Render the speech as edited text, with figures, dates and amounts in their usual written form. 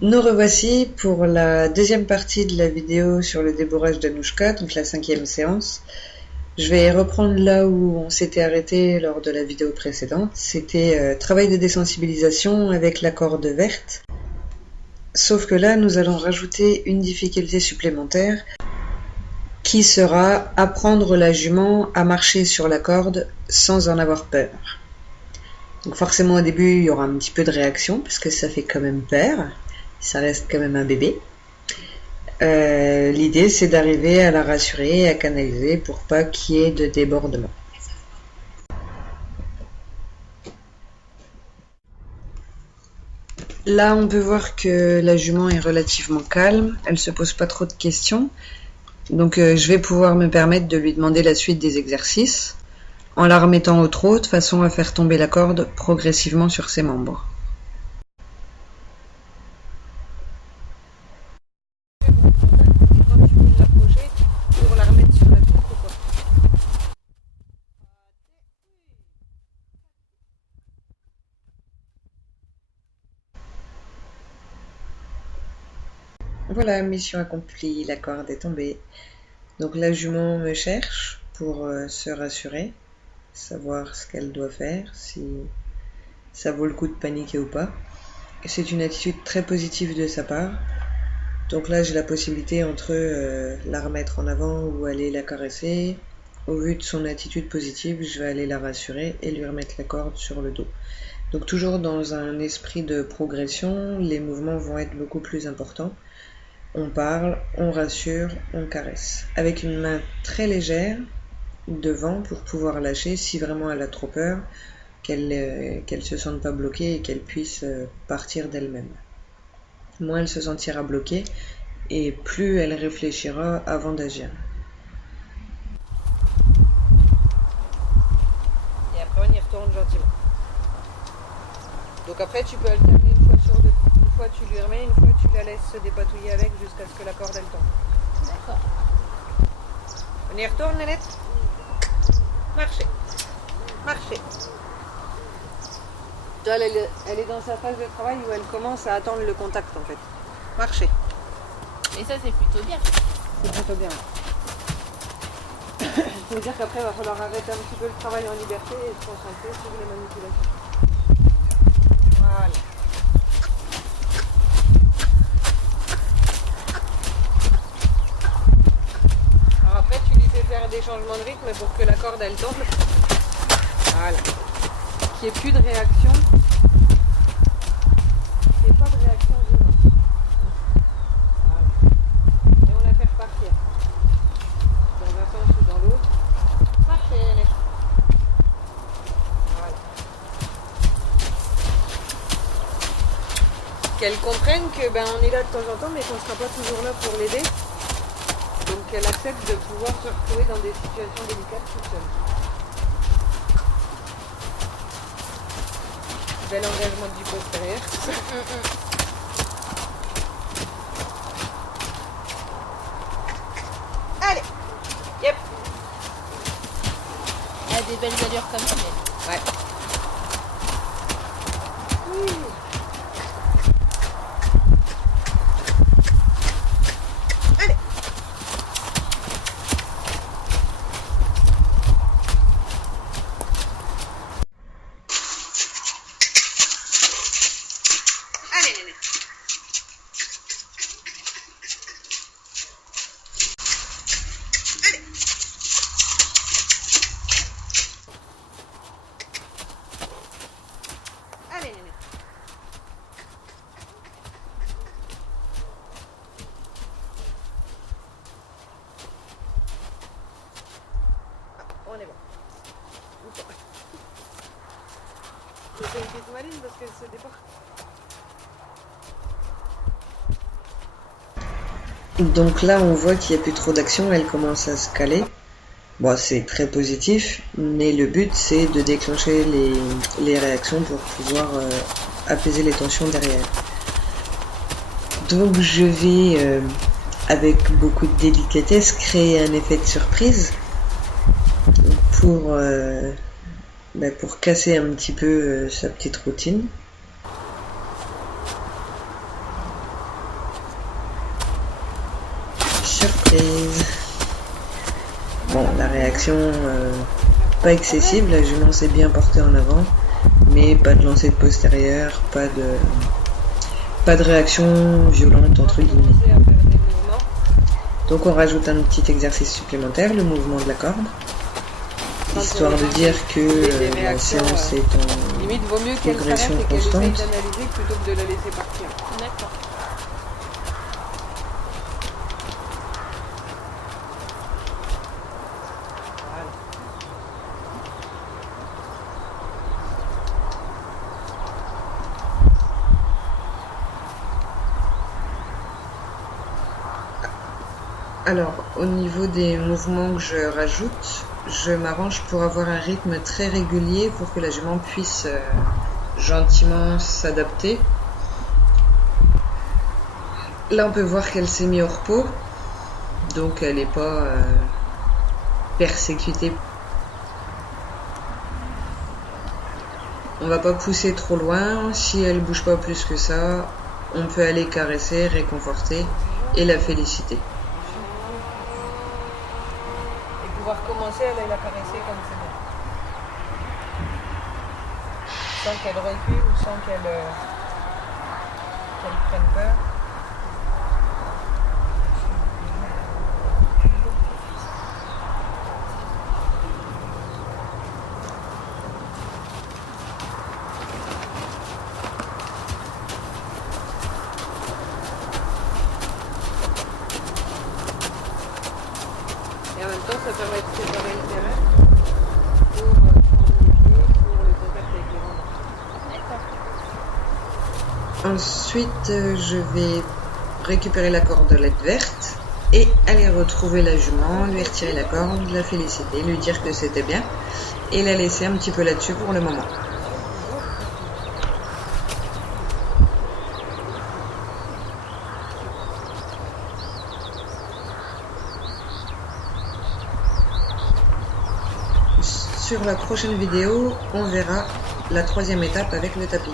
Nous revoici pour la deuxième partie de la vidéo sur le débourrage d'Anouchka, donc la 5e séance. Je vais reprendre là où on s'était arrêté lors de la vidéo précédente. C'était travail de désensibilisation avec la corde verte. Sauf que là, nous allons rajouter une difficulté supplémentaire qui sera apprendre la jument à marcher sur la corde sans en avoir peur. Donc forcément au début, il y aura un petit peu de réaction parce que ça fait quand même peur. Ça reste quand même un bébé. L'idée, c'est d'arriver à la rassurer et à canaliser pour pas qu'il y ait de débordement. Là, on peut voir que la jument est relativement calme. Elle se pose pas trop de questions. Donc, je vais pouvoir me permettre de lui demander la suite des exercices en la remettant au trot de façon à faire tomber la corde progressivement sur ses membres. Voilà, mission accomplie, la corde est tombée. Donc la jument me cherche pour se rassurer, savoir ce qu'elle doit faire, si ça vaut le coup de paniquer ou pas. C'est une attitude très positive de sa part. Donc là, j'ai la possibilité entre la remettre en avant ou aller la caresser. Au vu de son attitude positive, je vais aller la rassurer et lui remettre la corde sur le dos. Donc toujours dans un esprit de progression, les mouvements vont être beaucoup plus importants. On parle, on rassure, on caresse. Avec une main très légère devant pour pouvoir lâcher si vraiment elle a trop peur, qu'elle se sente pas bloquée et qu'elle puisse partir d'elle-même. Moins elle se sentira bloquée et plus elle réfléchira avant d'agir. Et après on y retourne gentiment. Donc après tu peux alterner une fois sur deux. Une fois tu lui remets, une fois tu la laisses se dépatouiller avec jusqu'à ce que la corde elle tombe. D'accord. On y retourne, Nénette. Marchez. Marchez. Elle est dans sa phase de travail où elle commence à attendre le contact en fait. Marchez. Et ça, c'est plutôt bien. C'est plutôt bien. Ça veut dire qu'après il va falloir arrêter un petit peu le travail en liberté et se concentrer sur les manipulations. Voilà. Alors après tu lui fais faire des changements de rythme pour que la corde elle tombe. Voilà. Qu'il n'y ait plus de réaction. Qu'il n'y ait pas de réaction violente. Voilà. Et on la fait repartir. Dans un sens ou dans l'autre. Parfait. Voilà. Qu'elle comprenne que on est là de temps en temps mais qu'on ne sera pas toujours là pour l'aider. Donc qu'elle accepte de pouvoir se retrouver dans des situations délicates toute seule. Bel engagement du postérieur. Allez. Yep. Elle a des belles allures comme ça, mais... Ouais. Allez. Allez, Néné. Allez. Allez, Néné. On est bon. Ou pas. Je fais une petite maline parce qu'elle se déporte. Donc là, on voit qu'il n'y a plus trop d'action, elle commence à se caler. Bon, c'est très positif, mais le but, c'est de déclencher les réactions pour pouvoir apaiser les tensions derrière. Donc je vais, avec beaucoup de délicatesse, créer un effet de surprise pour casser un petit peu sa petite routine. prise. Bon, la réaction pas excessive, la jument s'est bien portée en avant, mais pas de lancée de postérieur, pas de réaction violente entre guillemets. Commencer à faire des mouvements. Donc on rajoute un petit exercice supplémentaire, le mouvement de la corde, histoire de dire que la séance est en Limite, vaut mieux qu'elle progression s'arrête et qu'elle essaye constante. d'analyser plutôt que de la laisser partir. D'accord. Voilà. Alors, au niveau des mouvements que je rajoute, je m'arrange pour avoir un rythme très régulier pour que la jument puisse gentiment s'adapter. Là, on peut voir qu'elle s'est mise au repos, donc elle n'est pas persécutée. On va pas pousser trop loin. Si elle bouge pas plus que ça, on peut aller caresser, réconforter et la féliciter. Et pouvoir commencer à aller la caresser comme c'est bien. Sans qu'elle recule ou sans qu'elle prenne peur. Et en même temps, ça permet de séparer le terrain pour prendre les pieds, pour le contact avec les jambes. Ensuite, je vais récupérer la cordelette verte et aller retrouver la jument, lui retirer la corde, la féliciter, lui dire que c'était bien et la laisser un petit peu là-dessus pour le moment. Sur la prochaine vidéo, on verra la troisième étape avec le tapis.